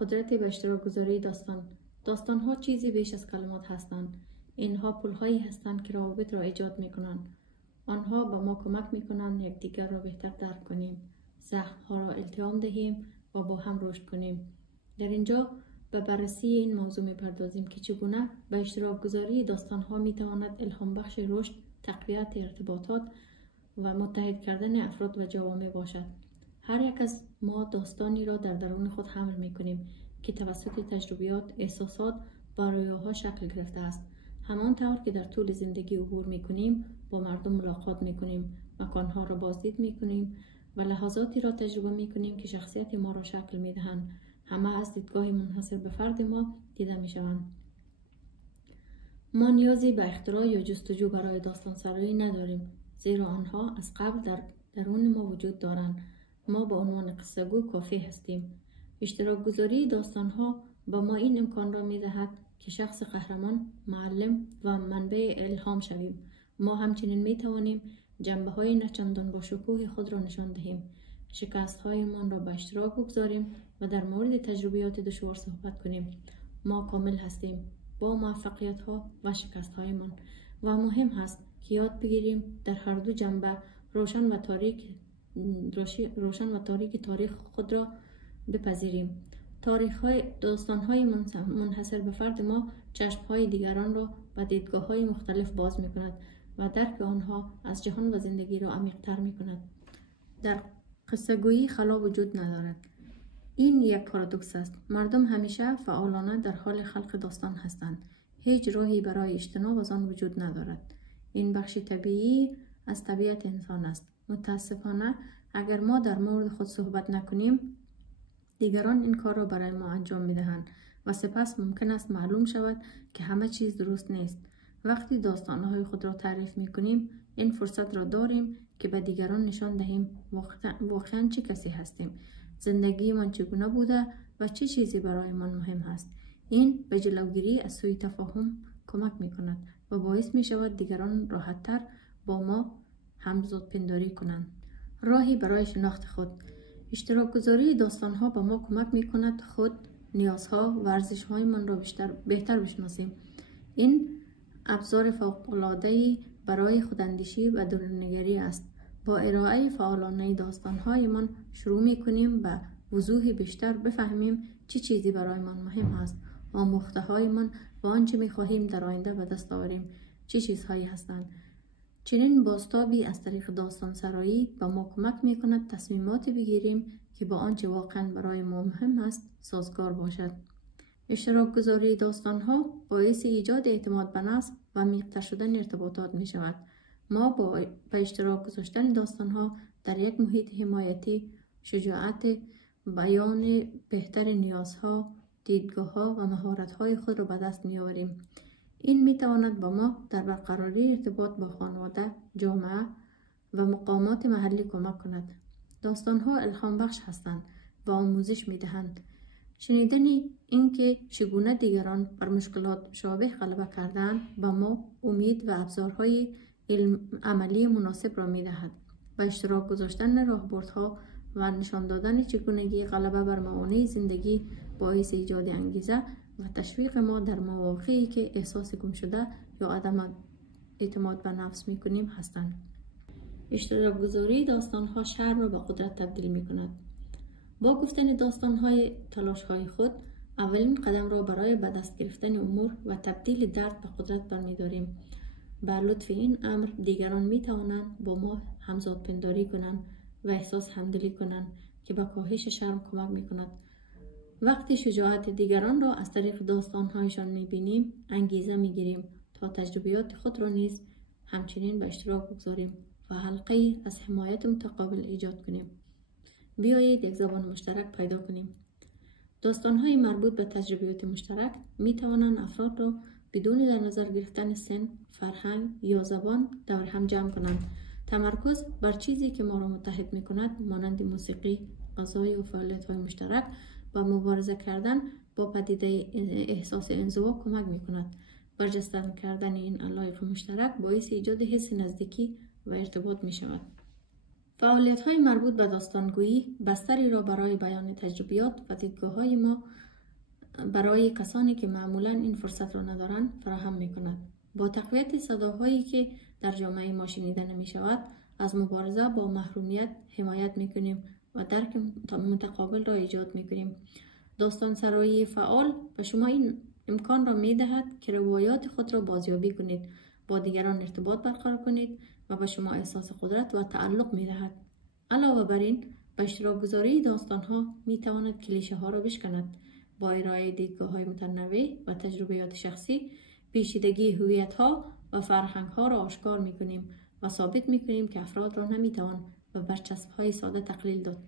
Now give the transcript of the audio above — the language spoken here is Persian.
قدرت به اشتراک گذاری داستان ها چیزی بیش از کلمات هستند. اینها پل‌هایی هستند که روابط را ایجاد می‌کنند. آنها به ما کمک می‌کنند یکدیگر را بهتر درک کنیم، زخم‌ها را التیام دهیم و با هم رشد کنیم. در اینجا به بررسی این موضوع می‌پردازیم که چگونه به اشتراک گذاری داستان‌ها می‌تواند الهام بخش رشد، تقویت ارتباطات و متحد کردن افراد و جوامع باشد. هر یک از ما داستانی را در درون خود حمل می‌کنیم که توسط تجربیات، احساسات و رویاها شکل گرفته است. همانطور که در طول زندگی عبور می‌کنیم، با مردم ملاقات می‌کنیم، مکان‌ها را بازدید می‌کنیم و لحظاتی را تجربه می‌کنیم که شخصیت ما را شکل می‌دهند. همه از دیدگاه منحصر به فرد ما دیده می‌شوند. ما نیازی به اختراع یا جستجو برای داستان سرایی نداریم، زیرا آنها از قبل در درون ما وجود دارند. ما به عنوان قصه گو کافی هستیم. اشتراک گذاری داستان‌ها به ما این امکان را می‌دهد که شخص قهرمان، معلم و منبع الهام شویم. ما همچنین می‌توانیم جنبه‌های نچندان با شکوه خود را نشان دهیم، شکست‌هایمان را به اشتراک بگذاریم و در مورد تجربیات دشوار صحبت کنیم. ما کامل هستیم با موفقیت‌ها و شکست‌هایمان و مهم است که یاد بگیریم در هر دو جنبه روشن و تاریک تاریخ خود را بپذیریم. داستان‌های منحصر به فرد ما چشم‌های دیگران را به دیدگاه‌های مختلف باز می‌کند و درک آنها از جهان و زندگی را عمیق‌تر می‌کند. در قصه‌گویی خلا وجود ندارد. این یک پارادوکس است. مردم همیشه فعالانه در حال خلق داستان هستند. هیچ راهی برای اجتناب از آن وجود ندارد. این بخش طبیعی از طبیعت انسان است. متاسفانه اگر ما در مورد خود صحبت نکنیم، دیگران این کار را برای ما انجام می‌دهند و سپس ممکن است معلوم شود که همه چیز درست نیست. وقتی داستان‌های خود را تعریف می‌کنیم، این فرصت را داریم که به دیگران نشان دهیم واقعاً چه کسی هستیم، زندگی من چگونه بوده و چه چیزی برای من مهم است. این به جلوگیری از سوء تفاهم کمک می‌کند و باعث می‌شود دیگران راحت‌تر با ما همزاد پنداری کنند. راهی برای شناخت خود. اشتراک گذاری داستان‌ها به ما کمک می‌کند خود، نیازها و ارزش‌های من را بهتر بشناسیم. این ابزار فوق‌العاده‌ای برای خوداندیشی و درون‌نگری است. با ارائه فعالانه داستان‌های من شروع می‌کنیم به وضوح بیشتر بفهمیم چه چیزی برای من مهم است. آموخته‌های من و آنچه می‌خواهیم در آینده به دست آوریم چه چیزهایی هستند. چنین بازتابی از طریق داستان سرایی به ما کمک می‌کند تصمیماتی بگیریم که با آنچه واقعاً برای ما مهم است سازگار باشد. اشتراک گذاری داستان‌ها باعث ایجاد اعتماد به نفس و عمیق‌تر شدن ارتباطات می‌شود. ما با به اشتراک گذاشتن داستان‌ها در یک محیط حمایتی، شجاعت بیان بهتر نیازها، دیدگاه‌ها و مهارت‌های خود را به دست می‌آوریم. این می‌تواند با ما در برقراری ارتباط با خانواده، جامعه و مقامات محلی کمک کند. داستان‌ها الهام بخش هستند و آموزش می‌دهند. شنیدن اینکه چگونه دیگران بر مشکلات مشابه غلبه کردند به ما امید و ابزارهای عملی مناسب را می‌دهد. به اشتراک گذاشتن راهبردها و نشان دادن چگونگی غلبه بر موانع زندگی باعث ایجاد انگیزه و تشویق ما در مواقعی که احساس گم شده یا عدم اعتماد به نفس می‌کنیم هستند. اشتراک گذاری داستان‌ها شر را به قدرت تبدیل می‌کند. با گفتن داستان‌های تلاش‌های خود، اولین قدم را برای به دست گرفتن امور و تبدیل درد به قدرت برمی‌داریم. به لطف این امر دیگران می‌توانند با ما همزاد پنداری کنند و احساس همدلی کنند که به کاهش شرم کمک می‌کند. وقتی شجاعت دیگران را از طریق داستان‌هایشان می‌بینیم، انگیزه می‌گیریم تا تجربیات خود را نیز همچنین به اشتراک بگذاریم و حلقه‌ای از حمایت متقابل ایجاد کنیم. بیایید یک زبان مشترک پیدا کنیم. داستان‌های مربوط به تجربیات مشترک می‌توانند افراد را بدون در نظر گرفتن سن، فرهنگ یا زبان دور هم جمع کنند. تمرکز بر چیزی که ما را متحد می‌کند مانند موسیقی، غذای و فعالیت‌های مشترک و مبارزه کردن با پدیده احساس انزوا کمک می‌کند. برجسته کردن این علایق مشترک باعث ایجاد حس نزدیکی و ارتباط می‌شود. فعالیت‌های مربوط به داستانگویی بستری را برای بیان تجربیات و دیدگاه‌های ما برای کسانی که معمولا این فرصت را ندارند فراهم می کند. با تقویت صداهایی که در جامعه ما شنیده نمی شود، از مبارزه با محرومیت حمایت می کنیم و درک متقابل را ایجاد می کنیم. داستان سرایی فعال به شما این امکان را می دهد که روایات خود را بازیابی کنید، با دیگران ارتباط برقرار کنید و به شما احساس قدرت و تعلق می دهد. علاوه بر این، به اشتراک گذاری داستان ها می تواند کلیشه ها را بشکند. با ارائه دیدگاه های متنوع و تجربیات شخصی، پیچیدگی هویت ها و فرهنگ ها را آشکار می کنیم و ثابت می کنیم که افراد را نمی توان به برچسب های ساده تقلیل داد.